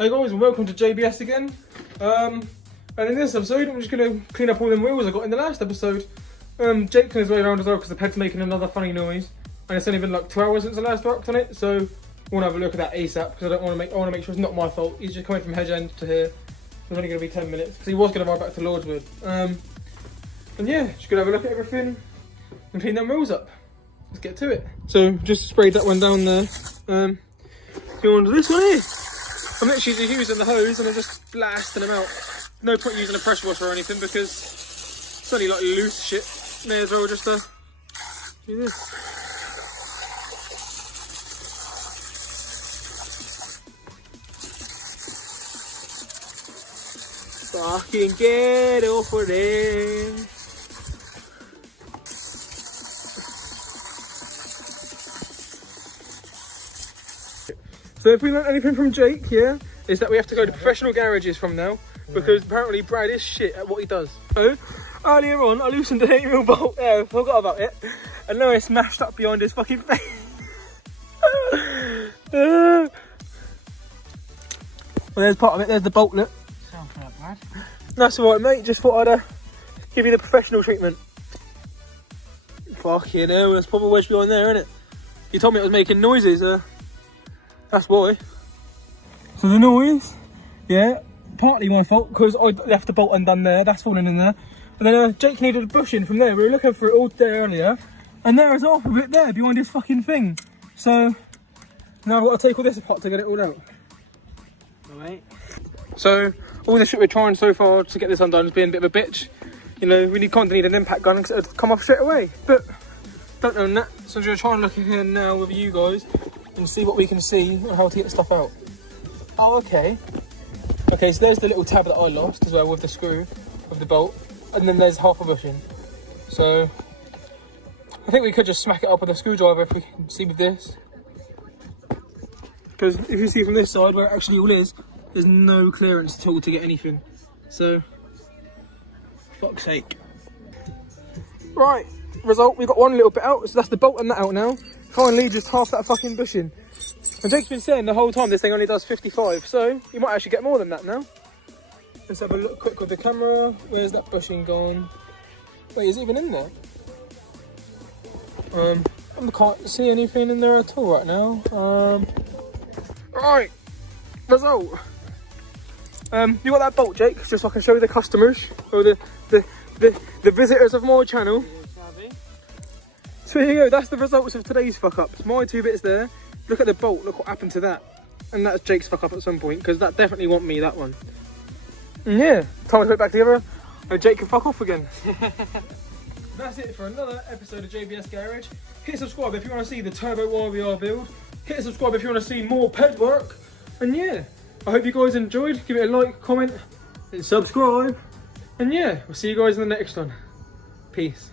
Hey guys, and welcome to JBS again. And in this episode, I'm just going to clean up all them wheels I got in the last episode. Jake's on his way around as well because the ped's making another funny noise. And it's only been like 2 hours since I last worked on it, so I want to have a look at that ASAP because I want to make sure it's not my fault. He's just coming from Hedge End to here. It's only going to be 10 minutes because he was going to ride back to Lordswood. And yeah, just going to have a look at everything and clean them wheels up. Let's get to it. So just sprayed that one down there. Go on to this one here. I'm literally using the hose and I'm just blasting them out. No point using a pressure washer or anything because it's only like loose shit. May as well just do this. Fucking get over there. So if we learned anything from Jake, yeah, is that we have to go to professional garages from now because apparently Brad is shit at what he does. So earlier on, I loosened an 8mm bolt there, I forgot about it, and now it's smashed up behind his fucking face. Well, there's part of it, there's the boltlet. Sounds like Brad. That's alright, mate, just thought I'd give you the professional treatment. Fucking hell, there's proper wedge behind there, isn't it? You told me it was making noises, that's why. So the noise, yeah, partly my fault because I left the bolt undone there, that's falling in there. And then Jake needed a bushing from there, we were looking for it all day earlier. And there is half of it there behind this fucking thing. So now I've got to take all this apart to get it all out. Alright. So all the shit we're trying so far to get this undone has been a bit of a bitch. You know, we kind of need an impact gun because it would come off straight away. But don't own that, so I'm going to try and look in now with you guys and see what we can see and how to get stuff out. Oh, okay. Okay, so there's the little tab that I lost as well with the screw, with the bolt. And then there's half a bushing. So I think we could just smack it up with a screwdriver if we can see with this. Because if you see from this side where it actually all is, there's no clearance at all to get anything. So, fuck's sake. Right, result, we've got one little bit out, so that's the bolt and that out now. Finally, just half that fucking bushing. And Jake's been saying the whole time this thing only does 55, so you might actually get more than that now. Let's have a look quick with the camera. Where's that bushing gone? Wait, is it even in there? I can't see anything in there at all right now. Right, result. You got that bolt, Jake? Just so I can show the customers or the visitors of my channel. So here you go, that's the results of today's fuck ups. My 2 bits there. Look at the bolt, look what happened to that. And that's Jake's fuck up at some point, because that definitely won't me, that one. And yeah, time to put it back together, and Jake can fuck off again. That's it for another episode of JBS Garage. Hit subscribe if you want to see the Turbo YBR build. Hit subscribe if you want to see more ped work. And yeah, I hope you guys enjoyed. Give it a like, comment, and subscribe. And yeah, we'll see you guys in the next one. Peace.